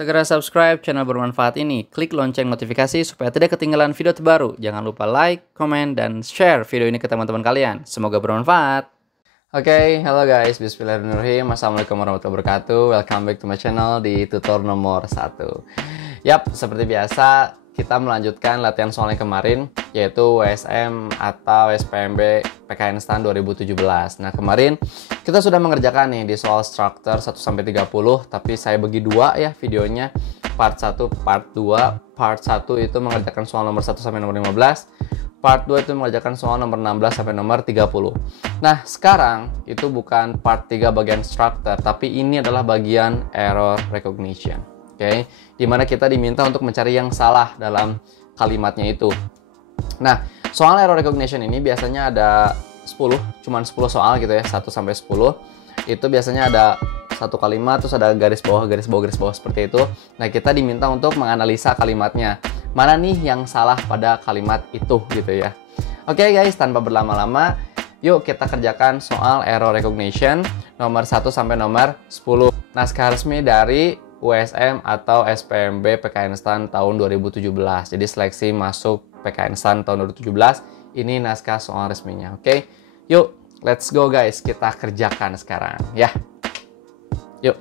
Segera subscribe channel bermanfaat ini, klik lonceng notifikasi supaya tidak ketinggalan video terbaru. Jangan lupa like, komen, dan share video ini ke teman-teman kalian. Semoga bermanfaat. Oke, halo guys, bismillahirrahmanirrahim. Assalamualaikum warahmatullahi wabarakatuh. Welcome back to my channel di tutor nomor 1. Yap, seperti biasa, kita melanjutkan latihan soal yang kemarin, yaitu WSM atau SPMB PKN STAN 2017. Nah, kemarin kita sudah mengerjakan nih di soal struktur 1-30, tapi saya bagi dua ya videonya, part 1, part 2. Part 1 itu mengerjakan soal nomor 1 sampai nomor 15. Part 2 itu mengerjakan soal nomor 16 sampai nomor 30. Nah, sekarang itu bukan part 3 bagian struktur, tapi ini adalah bagian error recognition. Oke, dimana kita diminta untuk mencari yang salah dalam kalimatnya itu. Nah, soal error recognition ini biasanya ada 10, cuman 10 soal gitu ya, 1 sampai 10. Itu biasanya ada satu kalimat, terus ada garis bawah, garis bawah, garis bawah seperti itu. Nah, kita diminta untuk menganalisa kalimatnya. Mana nih yang salah pada kalimat itu gitu ya. Oke guys, tanpa berlama-lama, yuk kita kerjakan soal error recognition nomor 1 sampai nomor 10. Naskah resmi dari USM atau SPMB PKN STAN tahun 2017. Jadi seleksi masuk PKN STAN tahun 2017. Ini naskah soal resminya. Oke, yuk let's go guys, kita kerjakan sekarang ya. Yuk.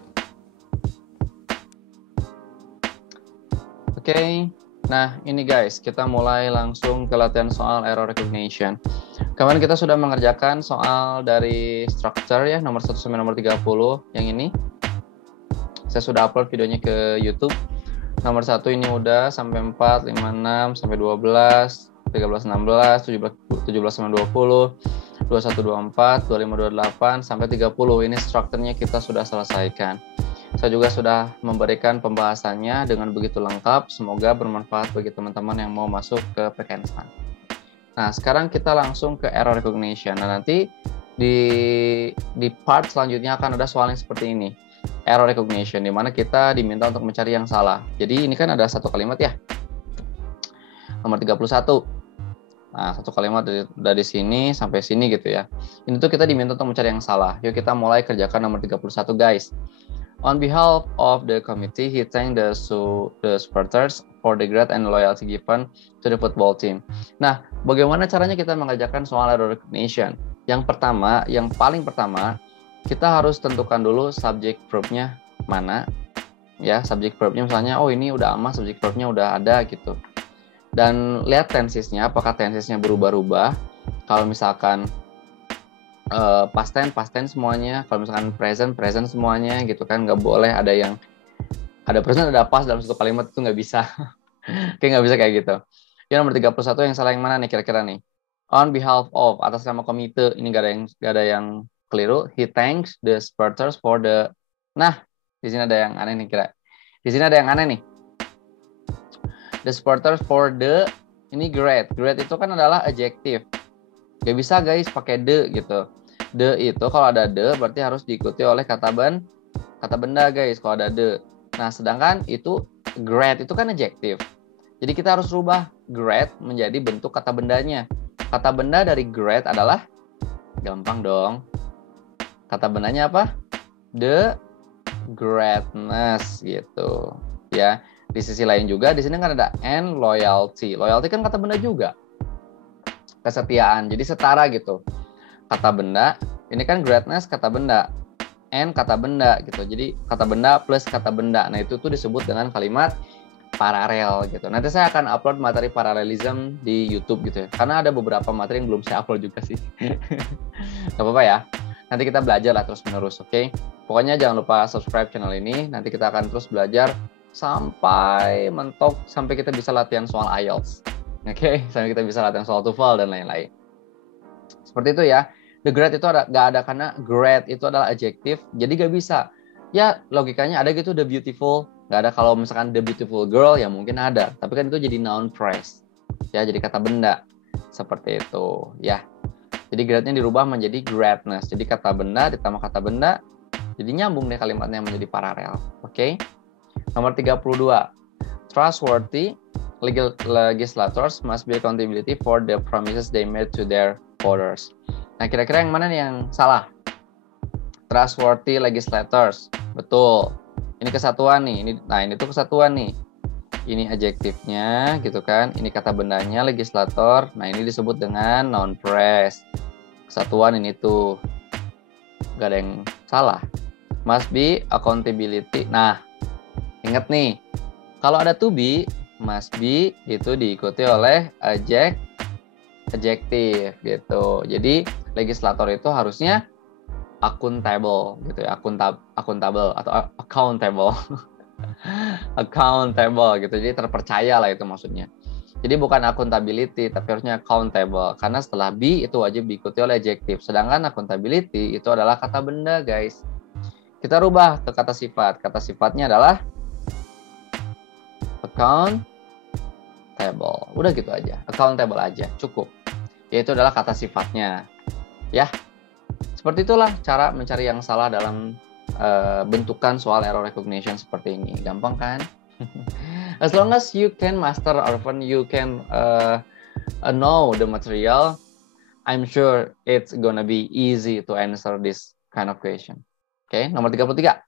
Oke. Nah, ini guys, kita mulai langsung ke latihan soal error recognition. Kemarin kita sudah mengerjakan soal dari structure ya, nomor 1 sampai nomor 30, yang ini. Saya sudah upload videonya ke YouTube. Nomor 1 ini udah sampai 4, 5, 6, sampai 12, 13, 16, 17 sampai 20, 21, 24, 25, 28, sampai 30. Ini strukturnya kita sudah selesaikan. Saya juga sudah memberikan pembahasannya dengan begitu lengkap. Semoga bermanfaat bagi teman-teman yang mau masuk ke PKN STAN. Nah, sekarang kita langsung ke error recognition. Nah, nanti di part selanjutnya akan ada soal yang seperti ini. Error recognition, di mana kita diminta untuk mencari yang salah. Jadi ini kan ada satu kalimat ya. Nomor 31. Nah, satu kalimat dari sini sampai sini gitu ya. Ini tuh kita diminta untuk mencari yang salah. Yuk kita mulai kerjakan nomor 31 guys. On behalf of the committee, he thanked the supporters for the great and loyalty given to the football team. Nah, bagaimana caranya kita mengerjakan soal error recognition? Yang pertama, yang paling pertama, kita harus tentukan dulu subject verb-nya mana. Ya, subject verb-nya misalnya, oh ini udah aman, subject verb-nya udah ada gitu. Dan lihat tensesnya, apakah tensesnya berubah-ubah. Kalau misalkan past tense semuanya, kalau misalkan present semuanya gitu kan, nggak boleh ada yang ada present ada past dalam satu kalimat, itu nggak bisa. Oke, nggak bisa kayak gitu. Ya, nomor 31 yang salah yang mana nih kira-kira nih? On behalf of, atas nama komite, ini nggak ada yang keliru. He thanks the supporters for the. Nah, di sini ada yang aneh nih kira. Di sini ada yang aneh nih. The supporters for the, ini great. Great itu kan adalah adjective. Gak bisa guys pakai the gitu. The itu kalau ada the berarti harus diikuti oleh kata benda guys kalau ada the. Nah, sedangkan itu great itu kan adjective. Jadi kita harus rubah great menjadi bentuk kata bendanya. Kata benda dari great adalah, gampang dong. Kata bendanya apa? The greatness gitu. Ya. Di sisi lain juga di sini kan ada and loyalty. Loyalty kan kata benda juga. Kesetiaan. Jadi setara gitu. Kata benda, ini kan greatness kata benda, and kata benda gitu. Jadi kata benda plus kata benda. Nah, itu tuh disebut dengan kalimat paralel gitu. Nanti saya akan upload materi paralelism di YouTube gitu ya. Karena ada beberapa materi yang belum saya upload juga sih. Gak apa-apa ya. Nanti kita belajar lah terus-menerus, oke? Pokoknya jangan lupa subscribe channel ini. Nanti kita akan terus belajar sampai mentok, sampai kita bisa latihan soal IELTS. Oke? Sampai kita bisa latihan soal TOEFL dan lain-lain. Seperti itu ya. The great itu gak ada karena great itu adalah adjective, jadi gak bisa. Ya logikanya ada gitu the beautiful, gak ada. Kalau misalkan the beautiful girl ya mungkin ada, tapi kan itu jadi noun phrase. Ya jadi kata benda. Seperti itu ya. Jadi greatnya dirubah menjadi greatness. Jadi kata benda ditambah kata benda, jadi nyambung deh kalimatnya menjadi paralel. Oke? Nomor 32. Trustworthy legislators must be accountability for the promises they made to their voters. Nah, kira-kira yang mana nih yang salah? Trustworthy legislators. Betul. Ini kesatuan nih. Ini tuh kesatuan nih. Ini adjektifnya gitu kan. Ini kata bendanya legislator. Nah, ini disebut dengan noun phrase. Kesatuan ini tuh. Gak ada yang salah. Must be accountability. Nah, ingat nih. Kalau ada to be, must be itu diikuti oleh adjektif gitu. Jadi legislator itu harusnya accountable gitu ya, accountable atau accountable. Accountable gitu. Jadi terpercaya lah itu maksudnya. Jadi bukan accountability tapi harusnya accountable karena setelah be itu wajib diikuti oleh adjektif. Sedangkan accountability itu adalah kata benda, guys. Kita rubah ke kata sifat. Kata sifatnya adalah accountable. Udah gitu aja. Accountable aja, cukup. Yaitu adalah kata sifatnya. Ya. Seperti itulah cara mencari yang salah dalam bentukan soal error recognition seperti ini. Gampang kan? As long as you can master or even you can know the material, I'm sure it's gonna be easy to answer this kind of question. Oke, nomor 33.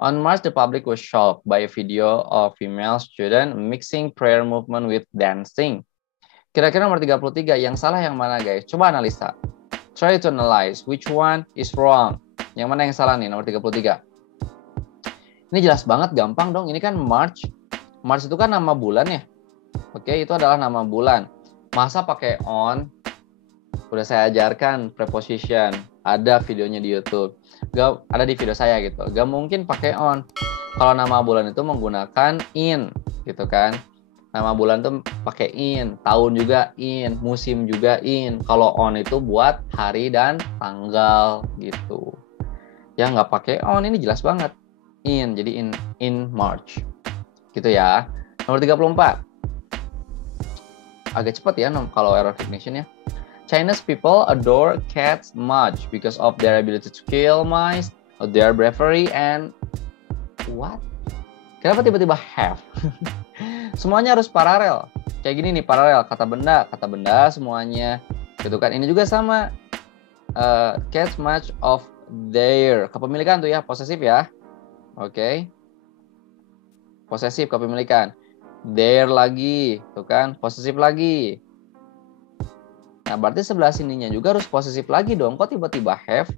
On March, the public was shocked by a video of female student mixing prayer movement with dancing. Kira-kira nomor 33, yang salah yang mana, guys? Coba analisa. Try to analyze which one is wrong. Yang mana yang salah nih, nomor 33. Ini jelas banget, gampang dong. Ini kan March. March itu kan nama bulan ya. Oke, itu adalah nama bulan. Masa pakai on? Udah saya ajarkan preposition. Ada videonya di YouTube. Ada di video saya gitu. Gak mungkin pakai on. Kalau nama bulan itu menggunakan in, gitu kan. Nama bulan tuh pakai in, tahun juga in, musim juga in. Kalau on itu buat hari dan tanggal gitu. Ya nggak pakai on, ini jelas banget. In, jadi in March. Gitu ya. Nomor 34. Agak cepat ya kalau error recognition ya. Chinese people adore cats much because of their ability to kill mice, their bravery, and what? Kenapa tiba-tiba have? Semuanya harus paralel. Kayak gini nih, paralel. Kata benda semuanya. Gitu kan. Ini juga sama. Cats much of their. Kepemilikan tuh ya, posesif ya. Oke. Posesif, kepemilikan. Their lagi. Tuh kan, posesif lagi. Nah, berarti sebelah sininya juga harus posesif lagi dong. Kok tiba-tiba have?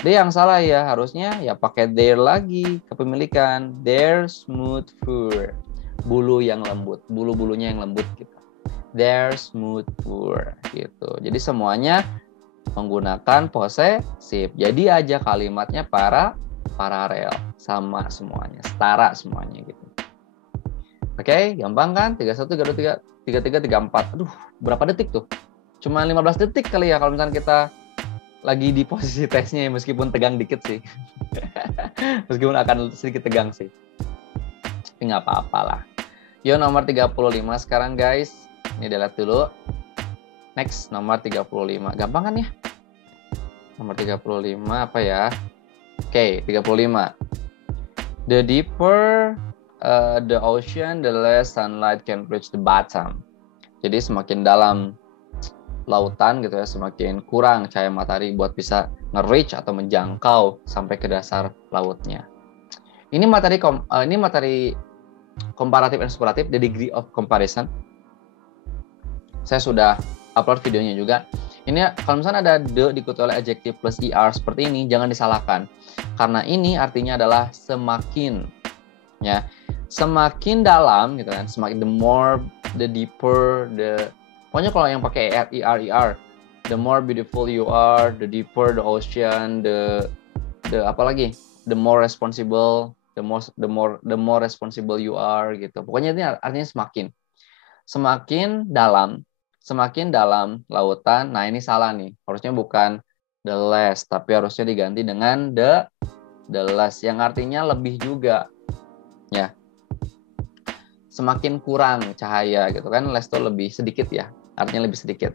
Dia yang salah ya. Harusnya ya pakai their lagi. Kepemilikan. Their smooth fur. Bulu yang lembut, bulu-bulunya yang lembut gitu. Their smooth fur gitu. Jadi semuanya menggunakan posesif. Jadi aja kalimatnya paralel, sama semuanya, setara semuanya gitu. Oke, gampang kan? 31, 32, 33, 34. Aduh, berapa detik tuh? Cuma 15 detik kali ya kalau misalnya kita lagi di posisi tesnya, meskipun tegang dikit sih. Meskipun akan sedikit tegang sih. Tapi nggak apa-apa lah. Yo, nomor 35 sekarang guys. Ini delete dulu. Next, nomor 35. Gampang kan ya? Nomor 35 apa ya? Oke, 35. The deeper the ocean, the less sunlight can reach the bottom. Jadi semakin dalam lautan gitu ya, semakin kurang cahaya matahari buat bisa nge-reach atau menjangkau sampai ke dasar lautnya. Ini materi komparatif dan superatif, the degree of comparison. Saya sudah upload videonya juga. Ini kalau misalnya ada the diikuti oleh adjective plus er seperti ini, jangan disalahkan. Karena ini artinya adalah semakin. Ya, semakin dalam gitu kan, semakin the more, the deeper, pokoknya kalau yang pakai er, the more beautiful you are, the deeper the ocean, the apa lagi, the more responsible, the more responsible you are gitu. Pokoknya ini artinya semakin dalam lautan. Nah, ini salah nih. Harusnya bukan the less, tapi harusnya diganti dengan the less yang artinya lebih juga. Ya. Semakin kurang cahaya gitu kan, less itu lebih sedikit ya. Artinya lebih sedikit.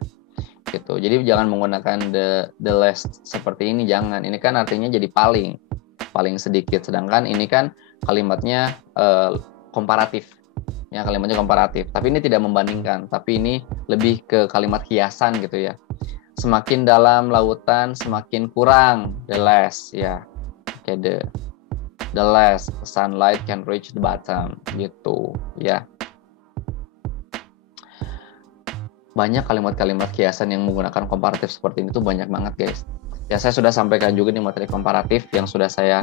Gitu. Jadi jangan menggunakan the less seperti ini, jangan. Ini kan artinya jadi paling sedikit, sedangkan ini kan kalimatnya komparatif ya, kalimatnya komparatif, tapi ini tidak membandingkan, tapi ini lebih ke kalimat hiasan gitu ya. Semakin dalam lautan semakin kurang, the less ya. Oke, the less sunlight can reach the bottom, gitu ya. Banyak kalimat-kalimat kiasan yang menggunakan komparatif seperti ini tuh banyak banget guys. Ya saya sudah sampaikan juga di materi komparatif yang sudah saya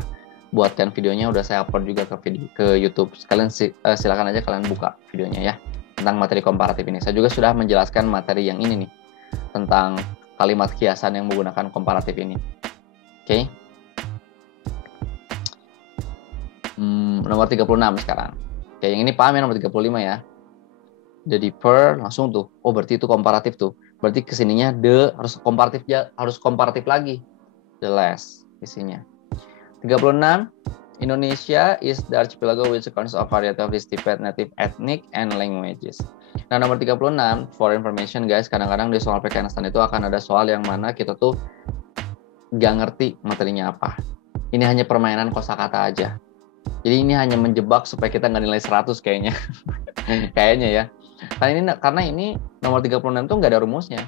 buatkan videonya, udah saya upload juga ke YouTube. Sekalian silakan aja kalian buka videonya ya tentang materi komparatif ini. Saya juga sudah menjelaskan materi yang ini nih tentang kalimat kiasan yang menggunakan komparatif ini. Oke. Nomor 36 sekarang. Oke, yang ini paham ya nomor 35 ya. Jadi per langsung tuh. Oh, berarti itu komparatif tuh. Berarti kesininya the harus komparatif lagi. The less isinya. 36, Indonesia is the archipelago which consists of variety of distinct native ethnic and languages. Nah, nomor 36, for information guys, kadang-kadang di soal PKN itu akan ada soal yang mana kita tuh gak ngerti materinya apa. Ini hanya permainan kosakata aja. Jadi ini hanya menjebak supaya kita nggak nilai 100 kayaknya. Kayaknya ya. Karena ini nomor 36 tuh nggak ada rumusnya.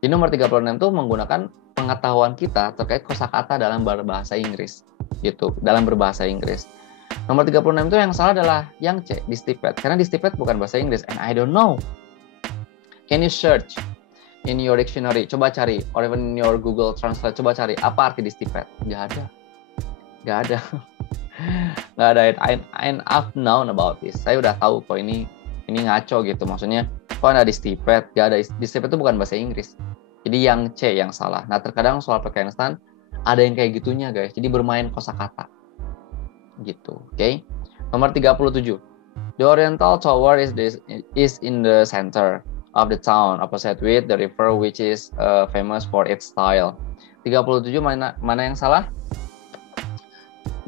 Jadi nomor 36 tuh menggunakan pengetahuan kita terkait kosakata dalam berbahasa Inggris gitu, dalam berbahasa Inggris. Nomor 36 itu yang salah adalah yang C, distipet. Karena distipet bukan bahasa Inggris and I don't know. Can you search in your dictionary? Coba cari or even in your Google Translate, coba cari apa arti distipet. Nggak ada. Nggak ada. I've known about this. Saya udah tahu kok ini ngaco gitu. Maksudnya kok ada distipet? Nggak ada. Distipet itu bukan bahasa Inggris. Jadi yang C yang salah. Nah, terkadang soal PKN ada yang kayak gitunya guys. Jadi bermain kosakata. Gitu. Oke. Okay? Nomor 37. The Oriental Tower is in the center of the town opposite with the river which is famous for its style. 37 mana yang salah?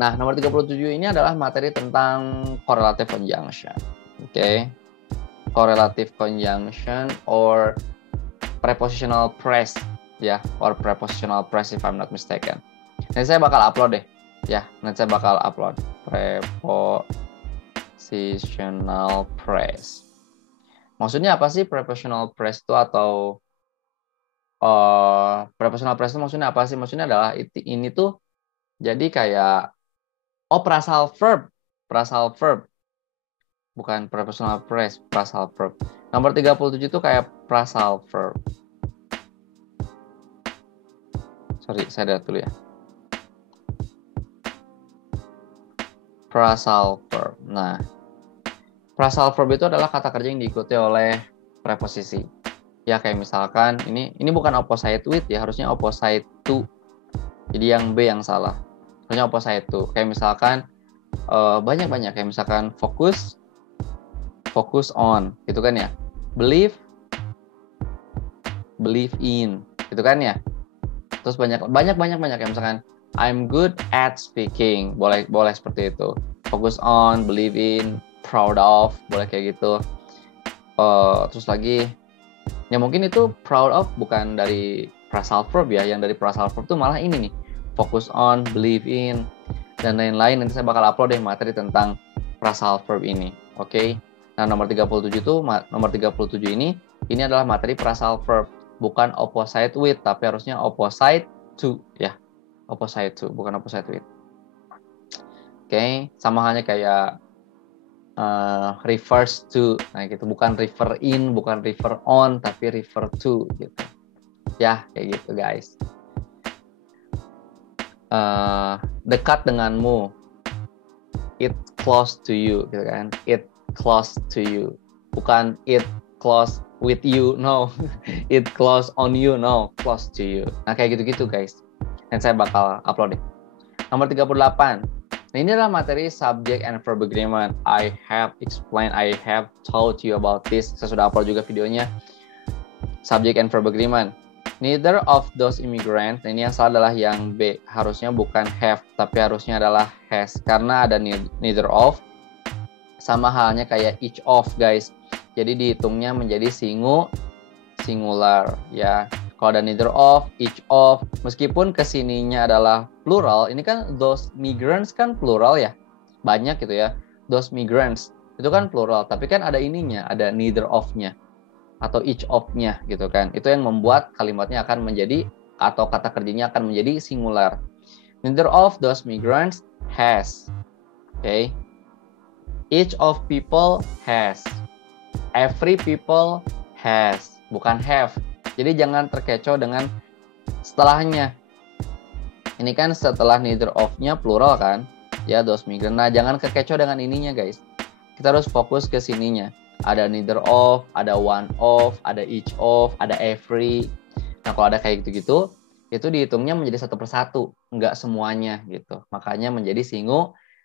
Nah, nomor 37 ini adalah materi tentang correlative conjunction. Oke. Okay? Correlative conjunction or prepositional phrase ya, or prepositional phrase if I'm not mistaken. Nanti saya bakal upload deh. Ya, nanti saya bakal upload prepositional phrase. Maksudnya apa sih prepositional phrase itu atau prepositional phrase itu maksudnya apa sih? Maksudnya adalah ini tuh jadi kayak phrasal verb. Bukan prepositional phrase, phrasal verb. Nomor 37 itu kayak phrasal verb. Sorry, saya lihat dulu ya. Phrasal verb. Nah, phrasal verb itu adalah kata kerja yang diikuti oleh preposisi. Ya kayak misalkan ini bukan opposite with ya, harusnya opposite to. Jadi yang B yang salah. Harusnya opposite to. Kayak misalkan banyak kayak misalkan focus on, gitu kan ya. Believe in, gitu kan ya. Terus banyak kayak misalkan I'm good at speaking, boleh seperti itu. Focus on, believe in, proud of, boleh kayak gitu. Terus lagi ya mungkin itu proud of bukan dari phrasal verb ya, yang dari phrasal verb tuh malah ini nih, focus on, believe in, dan lain-lain. Nanti saya bakal upload deh materi tentang phrasal verb ini. Oke. Nah, nomor 37 ini adalah materi phrasal verb, bukan opposite with, tapi harusnya opposite to ya. Opposite to, bukan opposite with. Oke, sama halnya kayak refers to. Nah, gitu, bukan refer in, bukan refer on, tapi refer to gitu. Ya, kayak gitu, guys. Dekat denganmu. It close to you, gitu kan. It close to you. Bukan it close with you, no. It close on you, no. Close to you. Nah, kayak gitu-gitu, guys. Dan saya bakal upload deh. Nomor 38. Nah, ini adalah materi subject and verb agreement. I have told you about this. Saya sudah upload juga videonya. Subject and verb agreement. Neither of those immigrants. Nah, ini yang salah adalah yang B. Harusnya bukan have, tapi harusnya adalah has. Karena ada neither of. Sama halnya kayak each of, guys. Jadi dihitungnya menjadi singular, ya. Kalau ada neither of, each of, meskipun kesininya adalah plural, ini kan those migrants kan plural ya, banyak gitu ya. Those migrants itu kan plural, tapi kan ada ininya, ada neither of-nya atau each of-nya gitu kan. Itu yang membuat kalimatnya akan menjadi atau kata kerjanya akan menjadi singular. Neither of those migrants has. Okay. Each of people has. Every people has. Bukan have. Jadi jangan terkecoh dengan setelahnya. Ini kan setelah neither of-nya plural kan? Ya, those migrant. Nah, jangan kekecoh dengan ininya guys. Kita harus fokus ke sininya. Ada neither of, ada one of, ada each of, ada every. Nah, kalau ada kayak gitu-gitu, itu dihitungnya menjadi satu persatu, nggak semuanya gitu. Makanya menjadi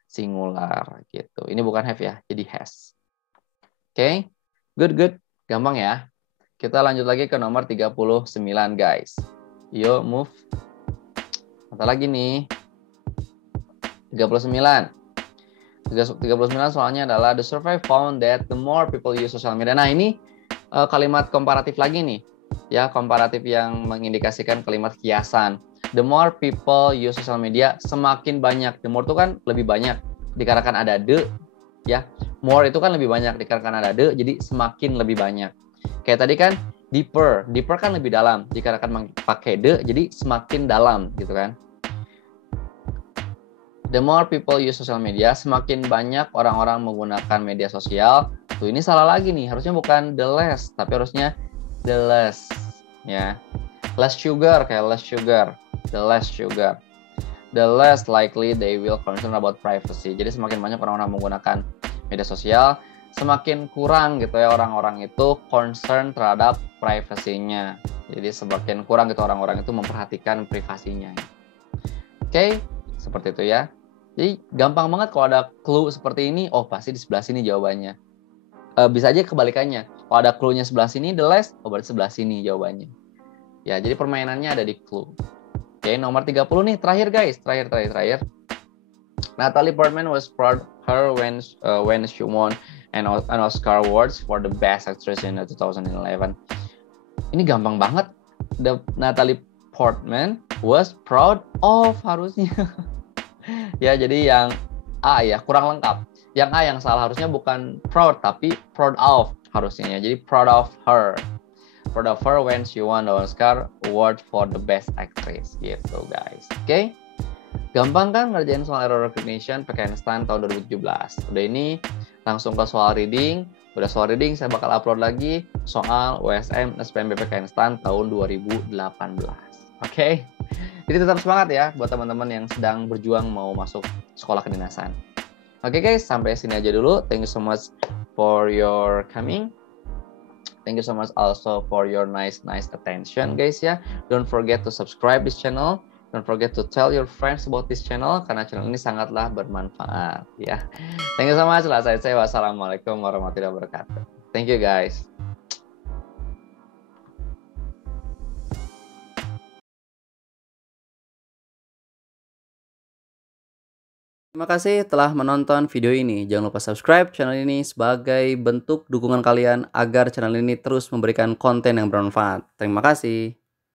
singular gitu. Ini bukan have ya, jadi has. Oke, good. Gampang ya. Kita lanjut lagi ke nomor 39 guys. Yuk, move. Apa lagi nih? 39 soalnya adalah the survey found that the more people use social media. Nah, ini kalimat komparatif lagi nih. Ya, komparatif yang mengindikasikan kalimat kiasan. The more people use social media, semakin banyak. The more itu kan lebih banyak, dikarenakan ada the, ya. More itu kan lebih banyak, dikarenakan ada the, jadi semakin lebih banyak. Kayak tadi kan, deeper kan lebih dalam, dikarenakan pakai the, jadi semakin dalam, gitu kan. The more people use social media, semakin banyak orang-orang menggunakan media sosial. Tuh, ini salah lagi nih, harusnya bukan the less, tapi harusnya the less, ya. Less sugar, kayak less sugar. The less sugar. The less likely they will concern about privacy. Jadi semakin banyak orang-orang menggunakan media sosial, semakin kurang gitu ya orang-orang itu concern terhadap privasinya. Jadi semakin kurang gitu orang-orang itu memperhatikan privasinya. Oke, seperti itu ya. Jadi gampang banget kalau ada clue seperti ini, oh pasti di sebelah sini jawabannya. Bisa aja kebalikannya. Kalau ada clue-nya sebelah sini, the less, oh berarti sebelah sini jawabannya. Ya, jadi permainannya ada di clue. Oke, nomor 30 nih, terakhir guys, terakhir. Natalie Portman was proud her when she won an Oscar Awards for the Best Actress in 2011. Ini gampang banget. Natalie Portman was proud of harusnya. Ya, jadi yang A ya, kurang lengkap. Yang A yang salah, harusnya bukan proud, tapi proud of harusnya ya. Jadi proud of her. Proud of her when she won the Oscar Award for the Best Actress gitu guys. Oke. Gampang kan ngerjain soal error recognition pakai Einstein tahun 2017. Udah ini langsung ke soal reading. Udah soal reading saya bakal upload lagi soal USM SPMB pakai Einstein tahun 2018. Oke. Jadi tetap semangat ya buat teman-teman yang sedang berjuang mau masuk sekolah kedinasan. Oke guys, sampai sini aja dulu. Thank you so much for your coming. Thank you so much also for your nice attention guys ya. Don't forget to subscribe this channel. Don't forget to tell your friends about this channel karena channel ini sangatlah bermanfaat ya. Thank you so much. Saya wassalamualaikum warahmatullahi wabarakatuh. Thank you guys. Terima kasih telah menonton video ini. Jangan lupa subscribe channel ini sebagai bentuk dukungan kalian agar channel ini terus memberikan konten yang bermanfaat. Terima kasih.